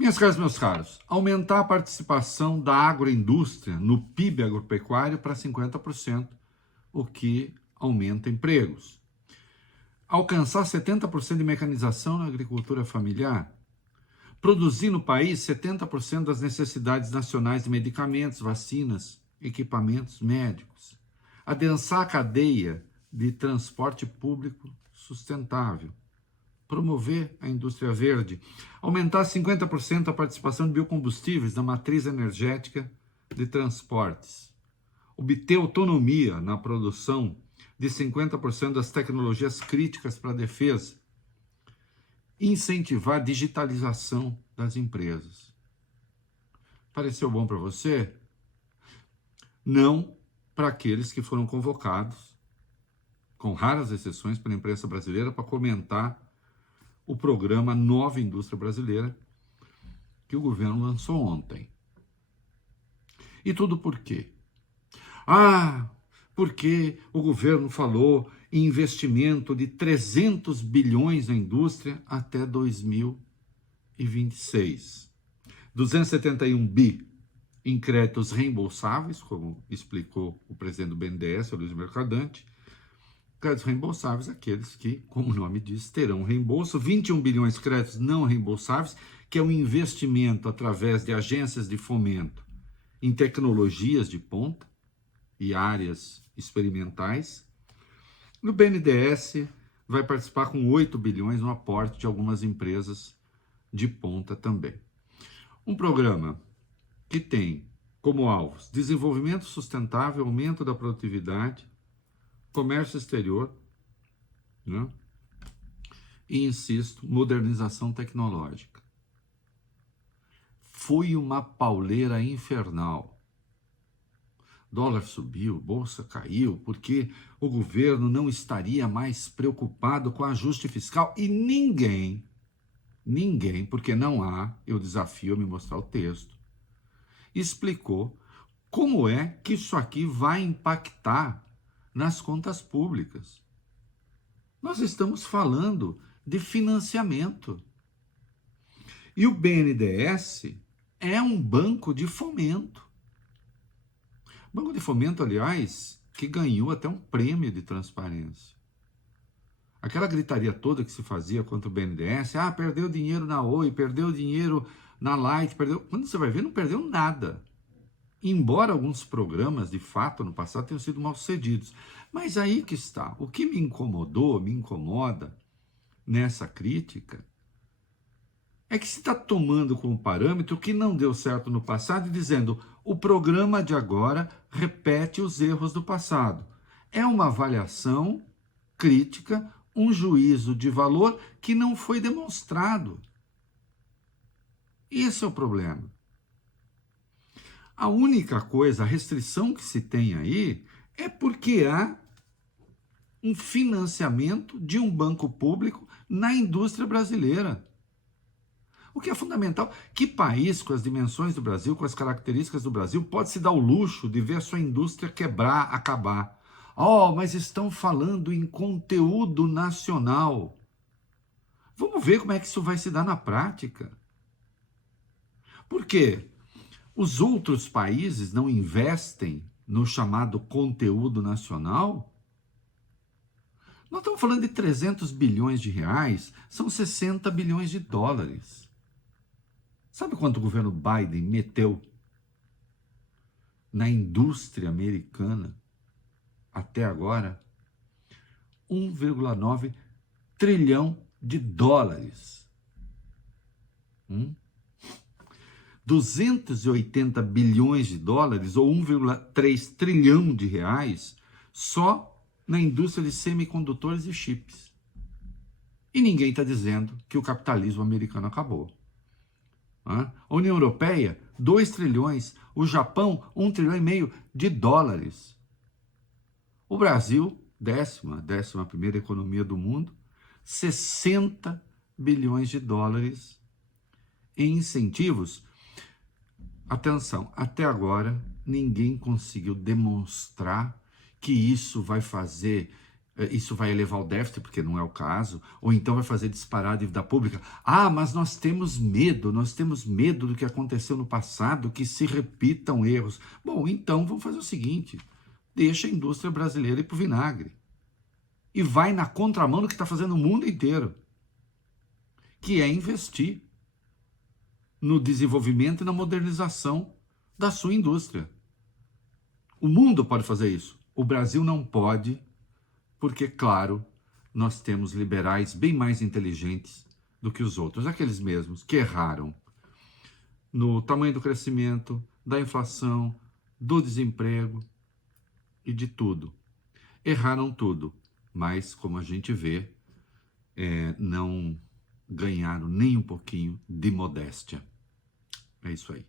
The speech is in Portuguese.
Minhas caras, meus caros, aumentar a participação da agroindústria no PIB agropecuário para 50%, o que aumenta empregos. Alcançar 70% de mecanização na agricultura familiar. Produzir no país 70% das necessidades nacionais de medicamentos, vacinas, equipamentos médicos. Adensar a cadeia de transporte público sustentável. Promover a indústria verde, aumentar 50% a participação de biocombustíveis na matriz energética de transportes, obter autonomia na produção de 50% das tecnologias críticas para a defesa, incentivar a digitalização das empresas. Pareceu bom para você? Não para aqueles que foram convocados, com raras exceções, pela imprensa brasileira para comentar o programa Nova Indústria Brasileira, que o governo lançou ontem. E tudo por quê? Porque o governo falou em investimento de 300 bilhões na indústria até 2026. 271 bi em créditos reembolsáveis, como explicou o presidente do BNDES, o Luiz Mercadante. Créditos reembolsáveis, aqueles que, como o nome diz, terão reembolso. 21 bilhões de créditos não reembolsáveis, que é um investimento através de agências de fomento em tecnologias de ponta e áreas experimentais. No BNDES vai participar com 8 bilhões no aporte de algumas empresas de ponta também. Um programa que tem como alvos desenvolvimento sustentável, aumento da produtividade, comércio exterior, né? E, insisto, modernização tecnológica. Foi uma pauleira infernal. Dólar subiu, bolsa caiu, porque o governo não estaria mais preocupado com ajuste fiscal e ninguém, porque não há, eu desafio a me mostrar o texto, explicou como é que isso aqui vai impactar nas contas públicas. Nós estamos falando de financiamento. E o BNDES é um banco de fomento. Banco de fomento, aliás, que ganhou até um prêmio de transparência. Aquela gritaria toda que se fazia contra o BNDES, perdeu dinheiro na Oi, perdeu dinheiro na Light, perdeu... Quando você vai ver, não perdeu nada. Embora alguns programas, de fato, no passado tenham sido mal sucedidos. Mas aí que está. O que me incomoda nessa crítica, é que se está tomando como parâmetro o que não deu certo no passado e dizendo o programa de agora repete os erros do passado. É uma avaliação crítica, um juízo de valor que não foi demonstrado. Esse é o problema. A única coisa, a restrição que se tem aí, é porque há um financiamento de um banco público na indústria brasileira. O que é fundamental, que país com as dimensões do Brasil, com as características do Brasil, pode se dar o luxo de ver a sua indústria quebrar, acabar? Mas estão falando em conteúdo nacional. Vamos ver como é que isso vai se dar na prática. Por quê? Os outros países não investem no chamado conteúdo nacional? Nós estamos falando de 300 bilhões de reais, são 60 bilhões de dólares. Sabe quanto o governo Biden meteu na indústria americana até agora? 1,9 trilhão de dólares. 280 bilhões de dólares, ou 1,3 trilhão de reais, só na indústria de semicondutores e chips. E ninguém está dizendo que o capitalismo americano acabou. A União Europeia, 2 trilhões. O Japão, 1,5 trilhão de dólares. O Brasil, décima primeira economia do mundo, 60 bilhões de dólares em incentivos. Atenção, até agora ninguém conseguiu demonstrar que isso vai fazer Isso vai elevar o déficit, porque não é o caso, ou então vai fazer disparar a dívida pública. Ah, mas nós temos medo do que aconteceu no passado, que se repitam erros. Bom, então vamos fazer o seguinte, deixa a indústria brasileira ir para o vinagre. E vai na contramão do que está fazendo o mundo inteiro, que é investir no desenvolvimento e na modernização da sua indústria. O mundo pode fazer isso. O Brasil não pode, porque, claro, nós temos liberais bem mais inteligentes do que os outros, aqueles mesmos que erraram no tamanho do crescimento, da inflação, do desemprego e de tudo. Erraram tudo, mas, como a gente vê, não ganharam nem um pouquinho de modéstia. É isso aí.